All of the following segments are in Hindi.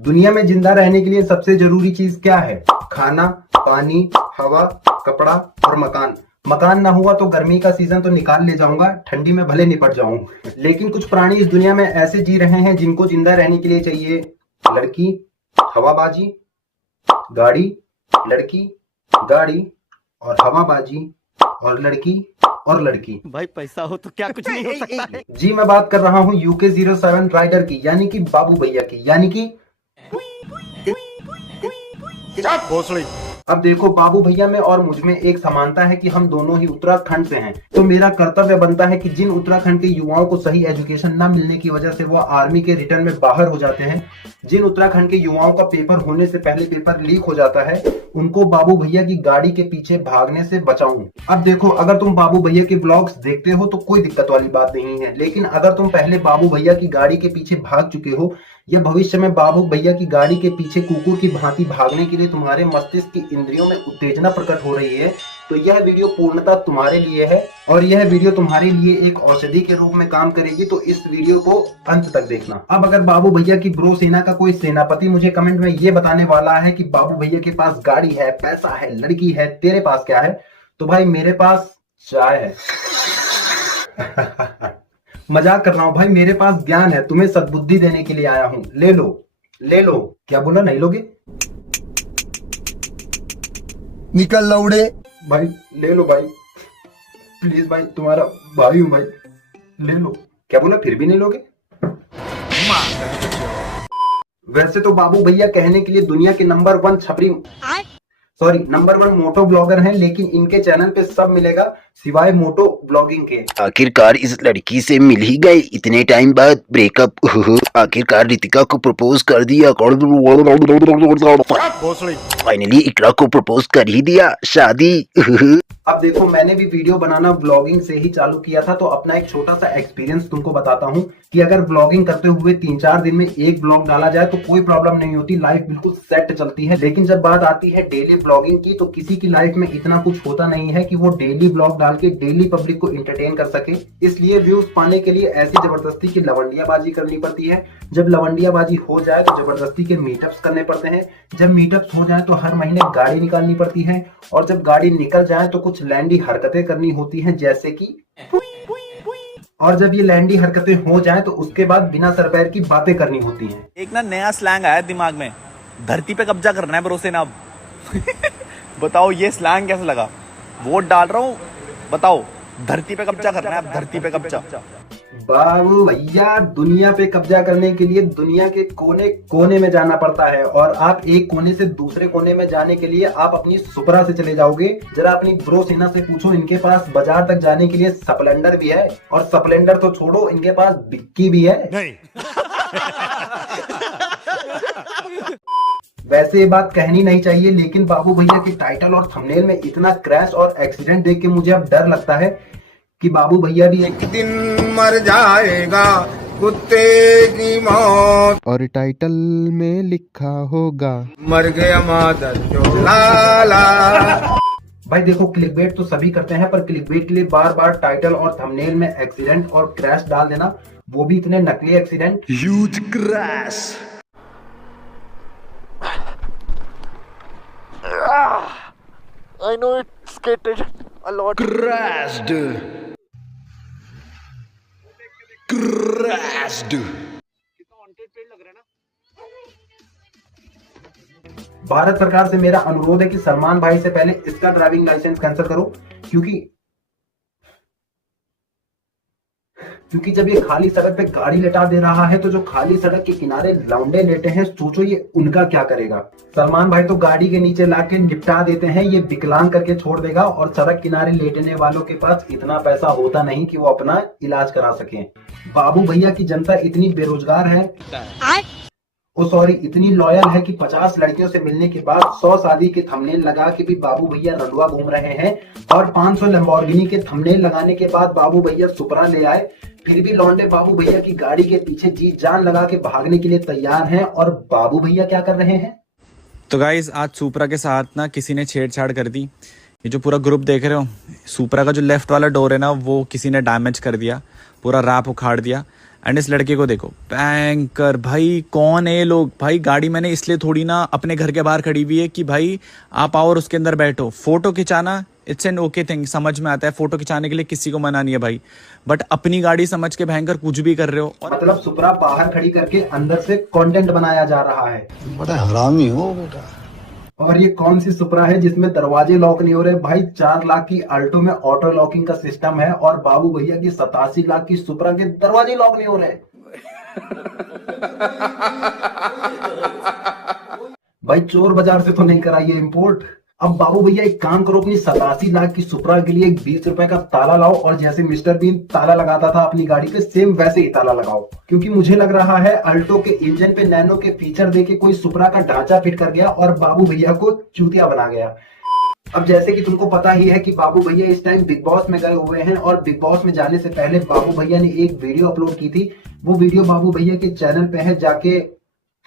दुनिया में जिंदा रहने के लिए सबसे जरूरी चीज क्या है? खाना, पानी, हवा, कपड़ा और मकान। मकान ना हुआ तो गर्मी का सीजन तो निकाल ले जाऊंगा, ठंडी में भले निपट जाऊं। लेकिन कुछ प्राणी इस दुनिया में ऐसे जी रहे हैं जिनको जिंदा रहने के लिए चाहिए लड़की, हवाबाजी, गाड़ी, लड़की, गाड़ी और हवाबाजी और लड़की और लड़की। भाई पैसा हो तो क्या कुछ नहीं हो सकता है। जी मैं बात कर रहा हूँ UK07 राइडर की, यानी कि बाबू भैया की, यानी कि अब देखो, बाबू भैया में और मुझ में एक समानता है कि हम दोनों ही उत्तराखंड से हैं। तो मेरा कर्तव्य बनता है कि जिन उत्तराखंड के युवाओं को सही एजुकेशन न मिलने की वजह से वो आर्मी के रिटर्न में बाहर हो जाते हैं, जिन उत्तराखंड के युवाओं का पेपर होने से पहले पेपर लीक हो जाता है, उनको बाबू भैया की गाड़ी के पीछे भागने से बचाऊं। अब देखो, अगर तुम बाबू भैया के ब्लॉग्स देखते हो तो कोई दिक्कत वाली बात नहीं है, लेकिन अगर तुम पहले बाबू भैया की गाड़ी के पीछे भाग चुके हो या भविष्य में बाबू भैया की गाड़ी के पीछे कुकुर की भांति भागने के लिए तुम्हारे मस्तिष्क की इंद्रियों में उत्तेजना प्रकट हो रही है, तो यह वीडियो पूर्णतः तुम्हारे लिए है और यह वीडियो तुम्हारे लिए एक औषधि के रूप में काम करेगी। तो इस वीडियो को अंत तक देखना। अब अगर बाबू भैया की ब्रो सेना का कोई सेनापति मुझे कमेंट में ये बताने वाला है कि बाबू भैया के पास गाड़ी है, पैसा है, लड़की है, तेरे पास क्या है, तो भाई मेरे पास चाय है। मजाक कर रहा हूँ भाई, मेरे पास ज्ञान है, तुम्हें सद्बुद्धि देने के लिए आया हूँ। ले लो, ले लो। क्या बोला, नहीं लोगे? निकल लौड़े। भाई ले लो भाई, प्लीज भाई, तुम्हारा भाई हूँ भाई, ले लो। क्या बोला, फिर भी नहीं लोगे? वैसे तो बाबू भैया कहने के लिए दुनिया के नंबर 1 नंबर 1 मोटो ब्लॉगर हैं, लेकिन इनके चैनल पे सब मिलेगा सिवाय मोटो ब्लॉगिंग के। आखिरकार इस लड़की से मिल ही गए, इतने टाइम बाद ब्रेकअप। आखिरकार रितिका को प्रपोज कर दिया, फाइनली इकरा को प्रपोज कर ही दिया, शादी। अब देखो, मैंने भी वीडियो बनाना ब्लॉगिंग से ही चालू किया था, तो अपना एक छोटा सा एक्सपीरियंस तुमको बताता हूँ कि अगर ब्लॉगिंग करते हुए 3-4 दिन में एक ब्लॉग डाला जाए तो कोई प्रॉब्लम नहीं होती, लाइफ बिल्कुल सेट चलती है। लेकिन जब बात आती है डेली ब्लॉगिंग की, तो किसी की लाइफ में इतना कुछ होता नहीं है कि वो डेली ब्लॉग डाल के डेली पब्लिक को एंटरटेन कर सके। इसलिए व्यूज पाने के लिए ऐसी जबरदस्ती की लवंडियाबाजी करनी पड़ती है। जब लवंडियाबाजी हो जाए तो जबरदस्ती के मीटअप्स करने पड़ते हैं। जब मीटअप्स हो जाए तो हर महीने गाड़ी निकालनी पड़ती है, और जब गाड़ी निकल जाए तो कुछ लैंडी हरकतें करनी होती हैं, जैसे कि और जब ये लैंडी हरकतें हो जाएं तो उसके बाद बिना सर पैर की बातें करनी होती हैं। एक ना नया स्लैंग आया दिमाग में, धरती पे कब्जा करना है भरोसे ना। अब बताओ ये स्लैंग कैसा लगा? वोट डाल रहा हूँ, बताओ धरती पे कब्जा करना है, अब धरती पे कब्जा। बाबू भैया, दुनिया पे कब्जा करने के लिए दुनिया के कोने कोने में जाना पड़ता है, और आप एक कोने से दूसरे कोने में जाने के लिए आप अपनी सुपरा से चले जाओगे। जरा अपनी ब्रो सेना से पूछो, इनके पास बाजार तक जाने के लिए स्प्लेंडर भी है, और स्प्लेंडर तो छोड़ो, इनके पास बिक्की भी है। नहीं। वैसे ये बात कहनी नहीं चाहिए, लेकिन बाबू भैया के टाइटल और थंबनेल में इतना क्रैश और एक्सीडेंट देख के मुझे अब डर लगता है कि बाबू भैया भी एक दिन मर जाएगा कुत्ते की मौत, और टाइटल में लिखा होगा मर गया मादर जो लाला। भाई देखो, क्लिकबेट तो सभी करते हैं, पर क्लिकबेट के लिए बार बार टाइटल और थंबनेल में एक्सीडेंट और क्रैश डाल देना, वो भी इतने नकली accident. Huge crash. I know it skated a lot. Crashed. Bharat सरकार से मेरा अनुरोध है कि सलमान भाई से पहले इसका ड्राइविंग लाइसेंस कैंसिल करो, क्योंकि जब ये खाली सड़क पे गाड़ी लेटा दे रहा है, तो जो खाली सड़क के किनारे लौंडे लेटे हैं, सोचो ये उनका क्या करेगा। सलमान भाई तो गाड़ी के नीचे लाके निपटा देते हैं, ये विकलांग करके छोड़ देगा, और सड़क किनारे लेटने वालों के पास इतना पैसा होता नहीं कि वो अपना इलाज करा सकें। बाबू भैया की जनता इतनी बेरोजगार है, इतनी लॉयल है कि 50 लड़कियों से मिलने के बाद 100 शादी के थंबनेल लगा के भी बाबू भैया रंडुआ घूम रहे हैं, और 500 लैम्बोर्गिनी के थंबनेल लगाने के बाद बाबू भैया सुपरा ले आए, फिर भी लौंडे बाबू भैया की गाड़ी के पीछे जी जान लगा के भागने के लिए तैयार हैं। और बाबू भैया क्या कर रहे हैं? तो गाइस, आज सुपरा के साथ ना किसी ने छेड़छाड़ कर दी। ये जो पूरा ग्रुप देख रहे हो, सुपरा का जो लेफ्ट वाला डोर है ना, वो किसी ने डैमेज कर दिया, पूरा रैप उखाड़ दिया। एंड इस लड़के को देखो, बैंकर। भाई कौन है ये लोग? भाई गाड़ी मैंने इसलिए थोड़ी ना अपने घर के बाहर खड़ी हुई है कि भाई आप आओ और उसके अंदर बैठो। फोटो खिंचाना इट्स एन ओके थिंग, समझ में आता है, फोटो खिंचाने के लिए किसी को मना नहीं है भाई, बट अपनी गाड़ी समझ के भयंकर कुछ भी कर रहे हो। और मतलब सुपरा बाहर खड़ी करके अंदर से कंटेंट बनाया जा रहा है। बड़ा हरामी हो बेटा। और ये कौन सी सुपरा है जिसमें दरवाजे लॉक नहीं हो रहे? भाई 4 लाख की अल्टो में ऑटो लॉकिंग का सिस्टम है और बाबू भैया की 87 लाख की सुपरा के दरवाजे लॉक नहीं हो रहे। भाई चोर बाजार से तो नहीं कराइए इंपोर्ट। अब बाबू भैया एक काम करो, अपनी 87 लाख की सुपरा के लिए 20 रुपए का ताला लाओ और जैसे मिस्टर बीन ताला लगाता था अपनी गाड़ी पे, सेम वैसे ही ताला लगाओ। क्योंकि मुझे लग रहा है अल्टो के इंजन पे नैनो के फीचर देके कोई सुपरा का ढांचा फिट कर गया और बाबू भैया को चूतिया बना गया। अब जैसे कि तुमको पता ही है कि बाबू भैया इस टाइम बिग बॉस में गए हुए हैं और बिग बॉस में जाने से पहले बाबू भैया ने एक वीडियो अपलोड की थी। वो वीडियो बाबू भैया के चैनल पे है, जाके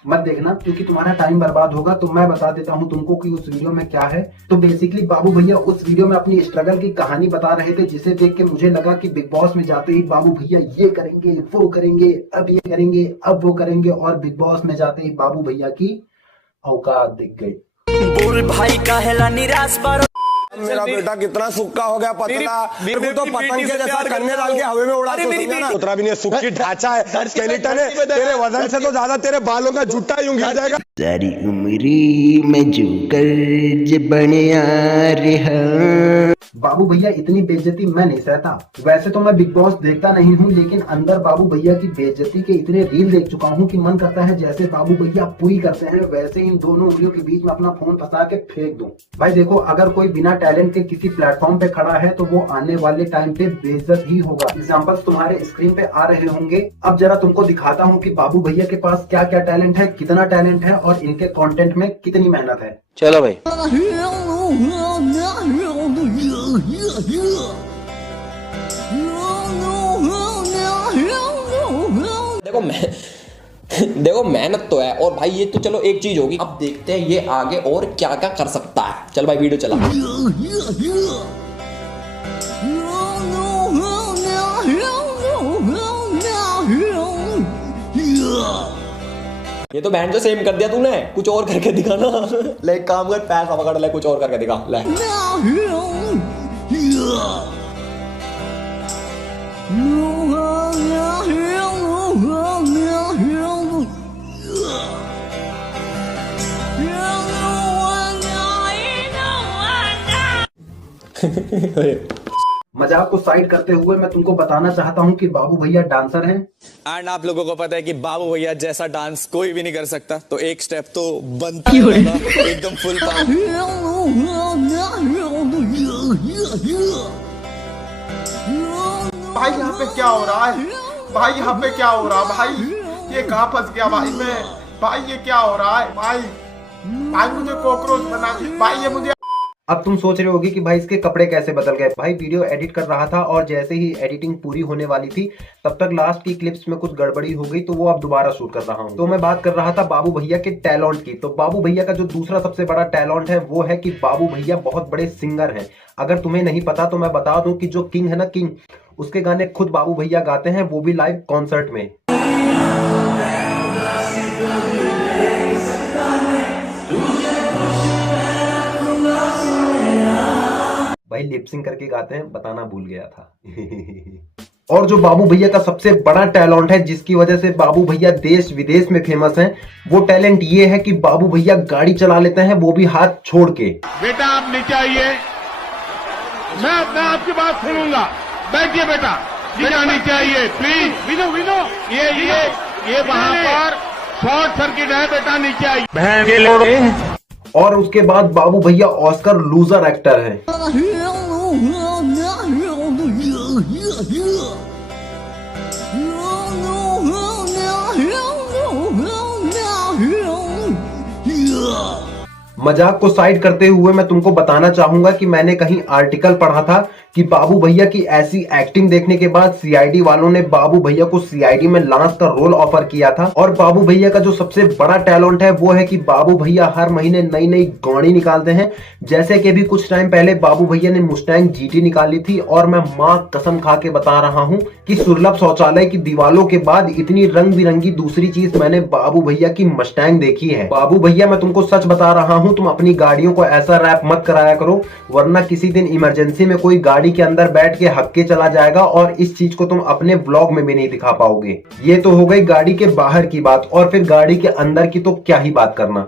मत देखना क्योंकि तुम्हारा टाइम बर्बाद होगा। तो मैं बता देता हूं तुमको कि उस वीडियो में क्या है। तो बेसिकली बाबू भैया उस वीडियो में अपनी स्ट्रगल की कहानी बता रहे थे, जिसे देख के मुझे लगा कि बिग बॉस में जाते ही बाबू भैया ये करेंगे, वो करेंगे, अब ये करेंगे, अब वो करेंगे, और बिग बॉस में जाते ही बाबू भैया की औकात दिख गई। बोल भाई काहेला निराश पर मेरा बेटा कितना सुक्का हो गया, पतला। मेरे को तो पतंग के जैसा कन्ने डाल के हवा में उड़ा के समझा ना। उतरा भी नहीं, सुक्की ढांचा है, स्केलेटन है। तेरे वजन से तो ज्यादा तेरे बालों का जुट्टा यूं गिर जाएगा। सारी उम्री में जो कर्ज बने आ रहा। बाबू भैया इतनी बेइज्जती मैं नहीं सहता। वैसे तो मैं बिग बॉस देखता नहीं हूँ, लेकिन अंदर बाबू भैया की बेइज्जती के इतने रील देख चुका हूँ कि मन करता है जैसे बाबू भैया पूरी करते हैं वैसे इन दोनों उंगलियों के बीच में अपना फोन फंसा के फेंक दूं। भाई देखो, अगर कोई बिना टैलेंट के किसी प्लेटफॉर्म पे खड़ा है तो वो आने वाले टाइम पे बेइज्जत ही होगा। एग्जाम्पल्स तुम्हारे स्क्रीन पे आ रहे होंगे। अब जरा तुमको दिखाता हूँ कि बाबू भैया के पास क्या क्या टैलेंट है, कितना टैलेंट है और इनके कंटेंट में कितनी मेहनत है। चलो भाई। देखो मेहनत तो है, और भाई ये तो चलो एक चीज होगी। अब देखते हैं ये आगे और क्या क्या कर सकता है। चल भाई वीडियो चला। ये तो बहन जो सेम कर दिया तूने, कुछ और करके दिखाना। ले काम कर, पैसा पकड़ ले, कुछ और करके दिखा ले। मजाक को साइड करते हुए मैं तुमको बताना चाहता हूँ कि बाबू भैया डांसर हैं। एंड आप लोगों को पता है कि बाबू भैया जैसा डांस कोई भी नहीं कर सकता, तो एक स्टेप तो बनता ही होगा, एकदम फुल पावर। भाई यहाँ पे क्या हो रहा है? भाई यहाँ पे क्या हो रहा है? भाई ये कहाँ फंस गया भाई मैं? भाई ये क्या हो रहा है भाई? भाई मुझे कॉकरोच बना भाई, ये मुझे। अब तुम सोच रहे होगे कि भाई इसके कपड़े कैसे बदल गए। भाई वीडियो एडिट कर रहा था और जैसे ही एडिटिंग पूरी होने वाली थी तब तक लास्ट की क्लिप्स में कुछ गड़बड़ी हो गई, तो वो अब दोबारा शूट कर रहा हूँ। तो मैं बात कर रहा था बाबू भैया के टैलेंट की। तो बाबू भैया का जो दूसरा सबसे बड़ा टैलेंट है वो है कि बाबू भैया बहुत बड़े सिंगर हैं। अगर तुम्हें नहीं पता तो मैं बता दूं कि जो किंग है ना, किंग, उसके गाने खुद बाबू भैया गाते हैं, वो भी लाइव कॉन्सर्ट में। भाई लिपसिंग करके गाते हैं, बताना भूल गया था। और जो बाबू भैया का सबसे बड़ा टैलेंट है, जिसकी वजह से बाबू भैया देश विदेश में फेमस हैं, वो टैलेंट ये है कि बाबू भैया गाड़ी चला लेते हैं, वो भी हाथ छोड़ के। बेटा आप नीचे आइए, मैं आपकी बात सुनूंगा। बैठिए बेटा, नीचे आइए प्लीज। विनो विनो, ये वहाँ पर शॉर्ट सर्किट है बेटा, नीचे आइए। बहन के लोग। और उसके बाद बाबू भैया ऑस्कर लूजर एक्टर हैं। मजाक को साइड करते हुए मैं तुमको बताना चाहूंगा कि मैंने कहीं आर्टिकल पढ़ा था कि बाबू भैया की ऐसी एक्टिंग देखने के बाद सीआईडी वालों ने बाबू भैया को सीआईडी में लांस का रोल ऑफर किया था। और बाबू भैया का जो सबसे बड़ा टैलेंट है वो है कि बाबू भैया हर महीने नई नई गाड़ी निकालते हैं। जैसे कि अभी कुछ टाइम पहले बाबू भैया ने मुस्टैंग जीटी निकाली थी और मैं मां कसम खा के बता रहा हूं कि सुलभ शौचालय की दीवालों के बाद इतनी रंग बिरंगी दूसरी चीज मैंने बाबू भैया की मस्टैंग देखी है। बाबू भैया मैं तुमको सच बता रहा हूं, तुम अपनी गाड़ियों को ऐसा रैप मत कराया करो, वरना किसी दिन इमरजेंसी में कोई गाड़ी के अंदर बैठ के हक के चला जाएगा और इस चीज को तुम अपने ब्लॉग में भी नहीं दिखा पाओगे। ये तो हो गई गाड़ी के बाहर की बात, और फिर गाड़ी के अंदर की तो क्या ही बात करना।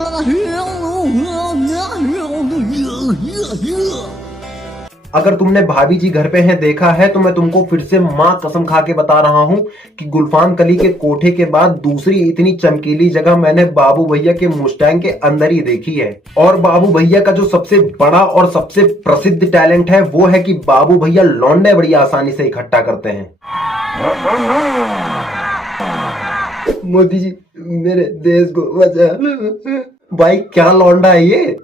अगर तुमने भाभी जी घर पे हैं देखा है तो मैं तुमको फिर से मां कसम खा के बता रहा हूं कि गुलफान कली के कोठे के बाद दूसरी इतनी चमकीली जगह मैंने बाबू भैया के मुस्टैंग के अंदर ही देखी है। और बाबू भैया का जो सबसे बड़ा और सबसे प्रसिद्ध टैलेंट है वो है कि बाबू भैया लौंडे बड़ी आसानी से इकट्ठा करते हैं। मोदी जी मेरे देश को बचा। भाई क्या लौंडा है ये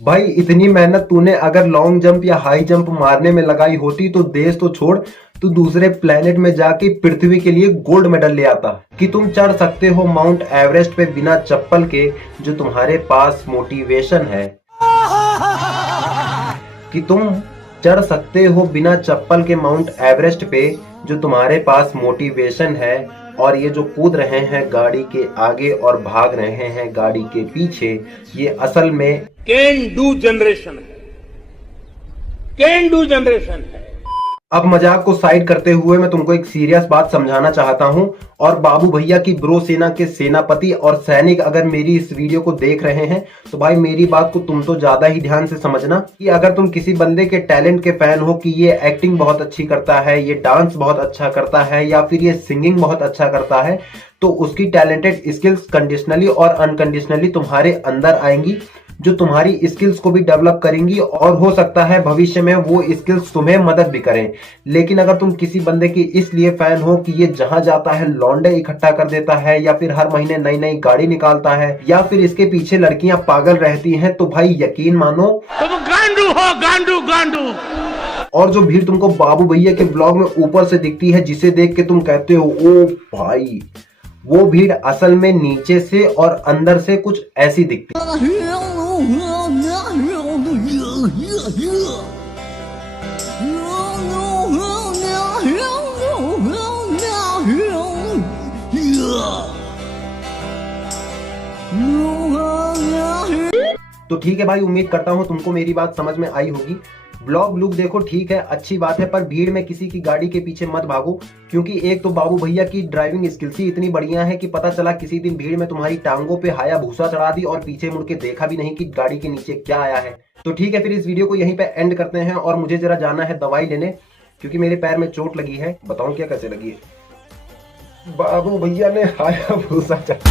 भाई, इतनी मेहनत तूने अगर लॉन्ग जंप या हाई जंप मारने में लगाई होती तो देश तो छोड़, तू दूसरे प्लेनेट में जाके पृथ्वी के लिए गोल्ड मेडल ले आता। कि तुम चढ़ सकते हो माउंट एवरेस्ट पे बिना चप्पल के, जो तुम्हारे पास मोटिवेशन है। कि तुम चढ़ सकते हो बिना चप्पल के माउंट एवरेस्ट पे, जो तुम्हारे पास मोटिवेशन है। और ये जो कूद रहे हैं गाड़ी के आगे और भाग रहे हैं गाड़ी के पीछे, ये असल में कैन डू जनरेशन है, कैन डू जनरेशन है। अब मजाक को साइड करते हुए मैं तुमको एक सीरियस बात समझाना चाहता हूं। और बाबू भैया की ब्रो सेना के सेनापति और सैनिक अगर मेरी इस वीडियो को देख रहे हैं तो भाई मेरी बात को तुम तो ज्यादा ही ध्यान से समझना कि अगर तुम किसी बंदे के टैलेंट के फैन हो कि ये एक्टिंग बहुत अच्छी करता है, ये डांस बहुत अच्छा करता है, या फिर ये सिंगिंग बहुत अच्छा करता है, तो उसकी टैलेंटेड स्किल्स कंडीशनली और अनकंडीशनली तुम्हारे अंदर आएंगी, जो तुम्हारी स्किल्स को भी डेवलप करेंगी और हो सकता है भविष्य में वो स्किल्स तुम्हें मदद भी करें। लेकिन अगर तुम किसी बंदे की इसलिए फैन हो कि ये जहां जाता है लौंडे इकट्ठा कर देता है, या फिर हर महीने नई नई गाड़ी निकालता है, या फिर इसके पीछे लड़कियां पागल रहती हैं, तो भाई यकीन मानो तो तुम गांडू हो, गांडू गांडू। और जो भीड़ तुमको बाबू भैया के ब्लॉग में ऊपर से दिखती है, जिसे देख के तुम कहते हो ओ भाई, वो भीड़ असल में नीचे से और अंदर से कुछ ऐसी दिखती है। तो ठीक है भाई, उम्मीद करता हूं तुमको मेरी बात समझ में आई होगी। ब्लॉग लुक देखो ठीक है, अच्छी बात है, पर भीड़ में किसी की गाड़ी के पीछे मत भागो, क्योंकि एक तो बाबू भैया की ड्राइविंग स्किल्स ही इतनी बढ़िया है कि पता चला किसी दिन भीड़ में तुम्हारी टांगों पे हाया भूसा चढ़ा दी और पीछे मुड़ के देखा भी नहीं कि गाड़ी के नीचे क्या आया है। तो ठीक है, फिर इस वीडियो को यहीं पे एंड करते हैं और मुझे जरा जाना है दवाई लेने, क्योंकि मेरे पैर में चोट लगी है। बताऊं क्या कैसे लगी है? बाबू भैया ने हाया भूसा चढ़ा